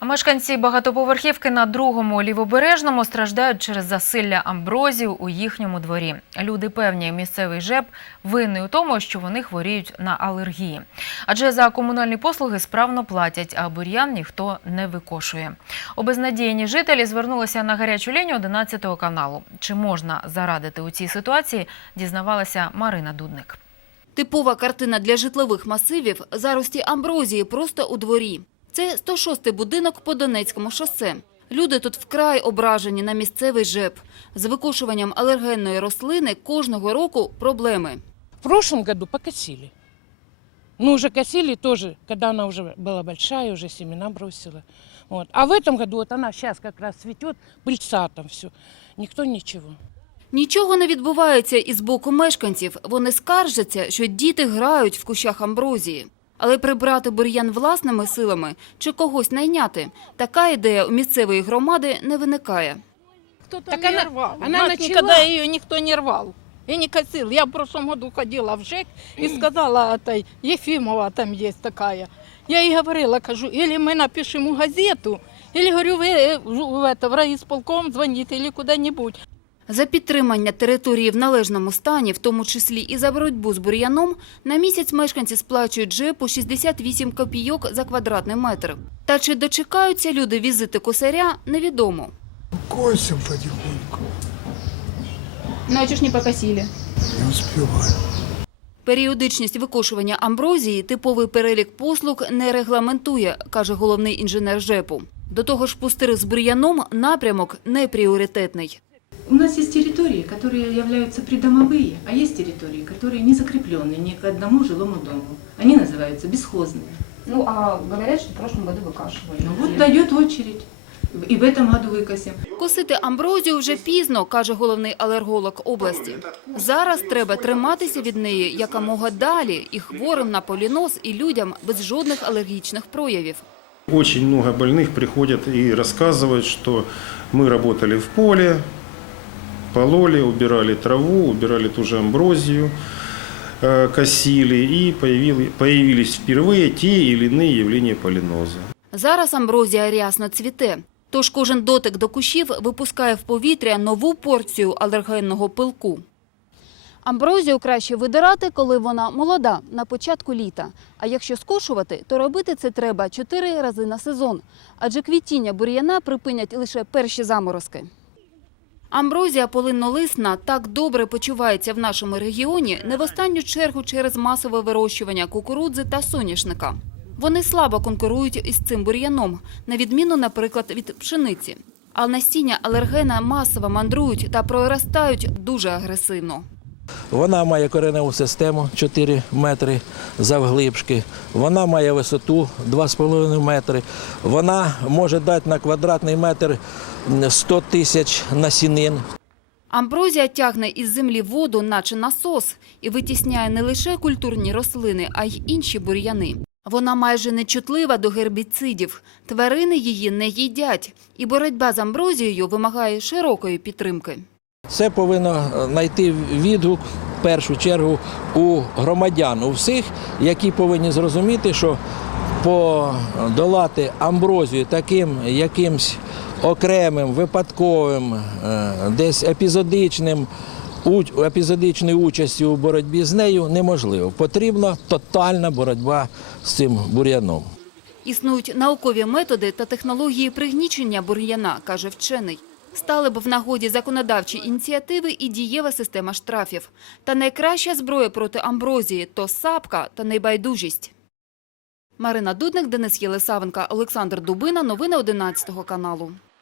Мешканці багатоповерхівки на другому лівобережному страждають через засилля амброзію у їхньому дворі. Люди певні, місцевий ЖЕБ винний у тому, що вони хворіють на алергії. Адже за комунальні послуги справно платять, а бур'ян ніхто не викошує. Обезнадіяні жителі звернулися на гарячу лінію 11 каналу. Чи можна зарадити у цій ситуації, дізнавалася Марина Дудник. Типова картина для житлових масивів – зарості амброзії просто у дворі. Це 106-й будинок по Донецькому шосе. Люди тут вкрай ображені на місцевий ЖЕБ. З викошуванням алергенної рослини кожного року проблеми. В прошлом году покосили. Ну, уже косили тоже, когда она уже была большая, уже семена бросила. Вот. А в этом году вот она сейчас как раз цветет, пыльца там все. Никто ничего. Нічого не відбувається із боку мешканців. Вони скаржаться, що діти грають в кущах амброзії. Але прибрати бур'ян власними силами чи когось найняти – така ідея у місцевої громади не виникає. Кто-то Так не она- рвал. она У нас начала- никогда ее никто не рвал. И не косил. Я в прошлом году ходила в ЖЭК и сказала этой, Ефимова там есть такая. Я ей говорила, кажу, или мы напишем у газету, или говорю, вы э, в, в это, в райисполком звоните или куда-нибудь. За підтримання території в належному стані, в тому числі і за боротьбу з бур'яном, на місяць мешканці сплачують ЖЕПу 68 копійок за квадратний метр. Та чи дочекаються люди візити косаря, невідомо. Косим потихоньку. Ну ж не покосили? Не успеваю. Періодичність викошування амброзії типовий перелік послуг не регламентує, каже головний інженер ЖЕПу. До того ж, пустир з бур'яном напрямок не пріоритетний. У нас есть территории, которые являются придомовые, а есть территории, которые не закреплены ни к одному жилому дому. Они называются бесхозные. Ну, а говорят, что в прошлом году выкашивали. Ну вот дает очередь. И в этом году выкосим. Косити амброзію вже пізно, каже головний алерголог області. Зараз треба триматися від неї якомога далі і хворим на поліноз, і людям без жодних алергічних проявів. Очень много больных приходят и рассказывают, что мы работали в поле, пололи, убирали траву, убирали ту же амброзию, э, косили, и появили- появились впервые те или иные явления полиноза. Зараз амброзія рясно цвіте. Тож кожен дотик до кущів випускає в повітря нову порцію алергенного пилку. Амброзію краще видирати, коли вона молода, на початку літа. А якщо скошувати, то робити це треба чотири рази на сезон, адже квітіння бур'яна припинять лише перші заморозки. Амброзія полиннолисна так добре почувається в нашому регіоні не в останню чергу через масове вирощування кукурудзи та соняшника. Вони слабо конкурують із цим бур'яном, на відміну, наприклад, від пшениці. А насіння алергена масово мандрують та проростають дуже агресивно. Вона має кореневу систему 4 метри завглибшки. Вона має висоту 2,5 метри. Вона може дати на квадратний метр 100 тисяч насінин. Амброзія тягне із землі воду, наче насос, і витісняє не лише культурні рослини, а й інші бур'яни. Вона майже нечутлива до гербіцидів. Тварини її не їдять, і боротьба з амброзією вимагає широкої підтримки. Це повинно знайти відгук в першу чергу у громадян, у всіх, які повинні зрозуміти, що подолати амброзію таким якимсь окремим, випадковим, е, десь епізодичним, епізодичною участю у боротьбі з нею неможливо. Потрібна тотальна боротьба з цим бур'яном. Існують наукові методи та технології пригнічення бур'яна, каже вчений. Стали б в нагоді законодавчі ініціативи і дієва система штрафів. Та найкраща зброя проти амброзії – то сапка та небайдужість. Марина Дудник, Денис Єлисавенка, Олександр Дубина. Новини 11 каналу.